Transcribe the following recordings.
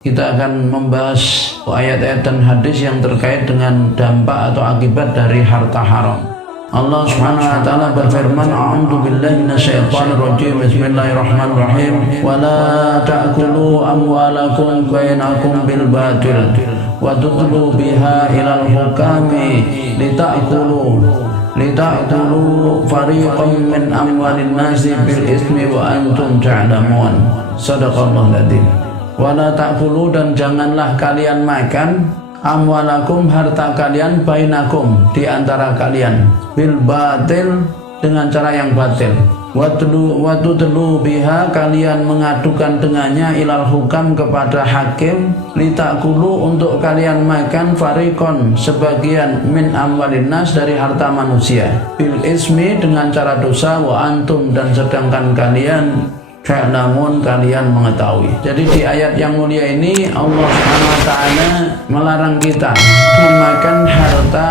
Kita akan membahas ayat-ayat dan hadis yang terkait dengan dampak atau akibat dari harta haram. Allah Subhanahu wa taala berfirman, "A'udzu billahi minasyaitonir rajim. Bismillahirrahmanirrahim. Wa la ta'kulu amwalakum bainakum bil batil wa tudlu biha ilal hukami litakulu fariqam min amwalin nasi bil ismi wa antum ta'lamun." Shadaqallahul adzim. Wala ta'kulu, dan janganlah kalian makan amwalakum, harta kalian, bainakum, di antara kalian, bil batil, dengan cara yang batil. Watudlu biha, kalian mengadukan dengannya, ilal hukam, kepada hakim, litakulu, untuk kalian makan, farikon, sebagian, min amwalin nas, dari harta manusia, bil ismi, dengan cara dosa, wa antum, dan sedangkan kalian namun kalian mengetahui. Jadi di ayat yang mulia ini Allah Subhanahu wa taala melarang kita memakan harta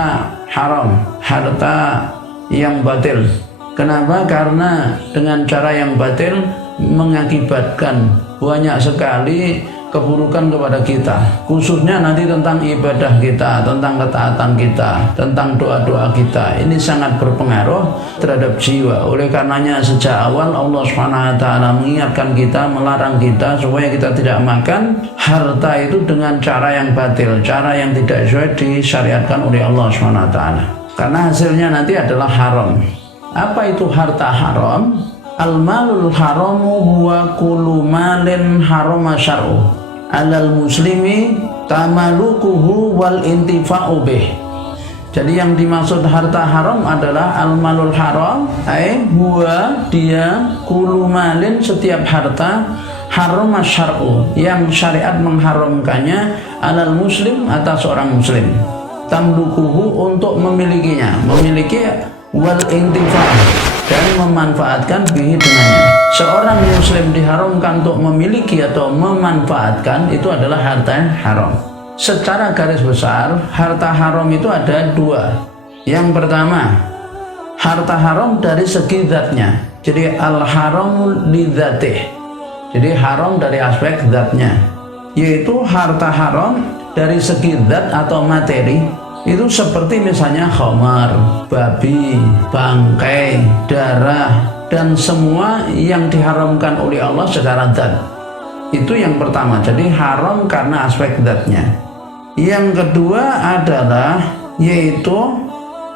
haram, harta yang batil. Kenapa? Karena dengan cara yang batil mengakibatkan banyak sekali keburukan kepada kita, khususnya nanti tentang ibadah kita, tentang ketaatan kita, tentang doa-doa kita. Ini sangat berpengaruh terhadap jiwa. Oleh karenanya sejak awal Allah Subhanahu wa taala mengingatkan kita, melarang kita supaya kita tidak makan harta itu dengan cara yang batil, cara yang tidak sesuai disyariatkan oleh Allah Subhanahu wa taala. Karena hasilnya nanti adalah haram. Apa itu harta haram? Al-malul haramu huwa kullu malin harama syar'u alal muslimi tamalukuhu wal intifa'u bih. Jadi yang dimaksud harta haram adalah al-malul haram, huwa, dia, kullu malin, setiap harta, harama syar'u, yang syariat mengharamkannya, alal muslim, atas orang muslim, tamlukuhu, untuk memilikinya, memiliki, wal intifa', dan memanfaatkan bihi, dengannya. Seorang muslim diharamkan untuk memiliki atau memanfaatkan, itu adalah harta yang haram. Secara garis besar, harta haram itu ada dua. Yang pertama, harta haram dari segi zatnya. Jadi al-haramu li dzatih. Jadi haram dari aspek zatnya, yaitu harta haram dari segi zat atau materi. Itu seperti misalnya khamar, babi, bangkai, darah, dan semua yang diharamkan oleh Allah secara zat. Itu yang pertama, jadi haram karena aspek zatnya. Yang kedua adalah yaitu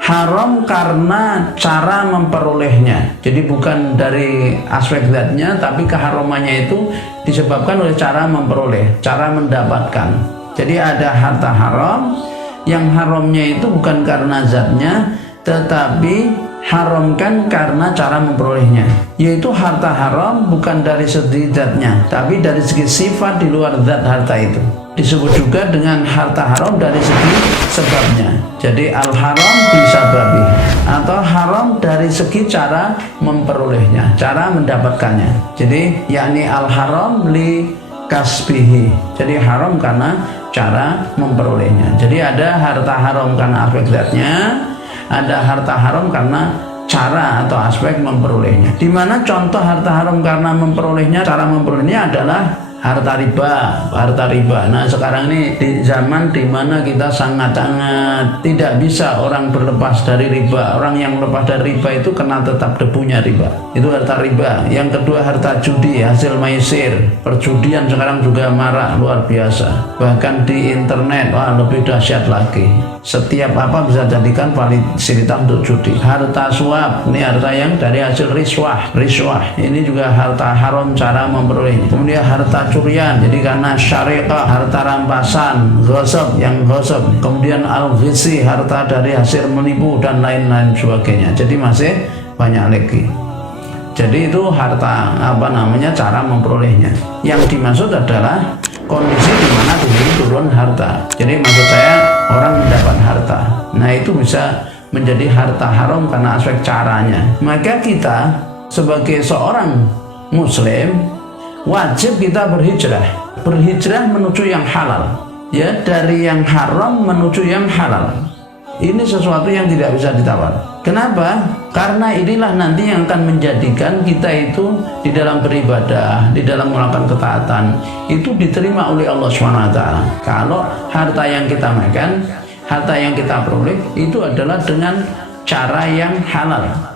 haram karena cara memperolehnya. Jadi bukan dari aspek zatnya, tapi keharamannya itu disebabkan oleh cara memperoleh, cara mendapatkan. Jadi ada harta haram yang haramnya itu bukan karena zatnya, tetapi haramkan karena cara memperolehnya, yaitu harta haram bukan dari segi zatnya, tapi dari segi sifat di luar zat harta itu. Disebut juga dengan harta haram dari segi sebabnya. Jadi al-haram bisababi, atau haram dari segi cara memperolehnya, cara mendapatkannya. Jadi yakni al-haram li kasbihi, jadi haram karena cara memperolehnya. Jadi ada harta haram karena aspek zatnya, ada harta haram karena cara atau aspek memperolehnya. Di mana contoh harta haram karena memperolehnya, cara memperolehnya adalah harta riba, harta riba. Nah sekarang ini di zaman dimana kita sangat-sangat tidak bisa orang berlepas dari riba. Orang yang lepas dari riba itu kena tetap debunya riba. Itu harta riba. Yang kedua harta judi, hasil maisir. Perjudian sekarang juga marak luar biasa. Bahkan di internet, wah lebih dahsyat lagi. Setiap apa bisa jadikan fasilitas untuk judi. Harta suap, ini harta yang dari hasil riswah. Ini juga harta haram cara memperolehnya. Kemudian harta curian, jadi karena syariqah, harta rampasan, ghasab, yang ghasab. Kemudian al-ghisi, harta dari hasil menipu, dan lain-lain sebagainya. Jadi masih banyak lagi. Jadi itu harta cara memperolehnya. Yang dimaksud adalah kondisi di mana turun harta. Jadi maksud saya orang mendapat harta. Nah itu bisa menjadi harta haram karena aspek caranya. Maka kita sebagai seorang muslim wajib kita berhijrah menuju yang halal, ya, dari yang haram menuju yang halal. Ini sesuatu yang tidak bisa ditawar. Kenapa? Karena inilah nanti yang akan menjadikan kita itu di dalam beribadah, di dalam melakukan ketaatan, itu diterima oleh Allah SWT. Kalau harta yang kita makan, harta yang kita peroleh, itu adalah dengan cara yang halal.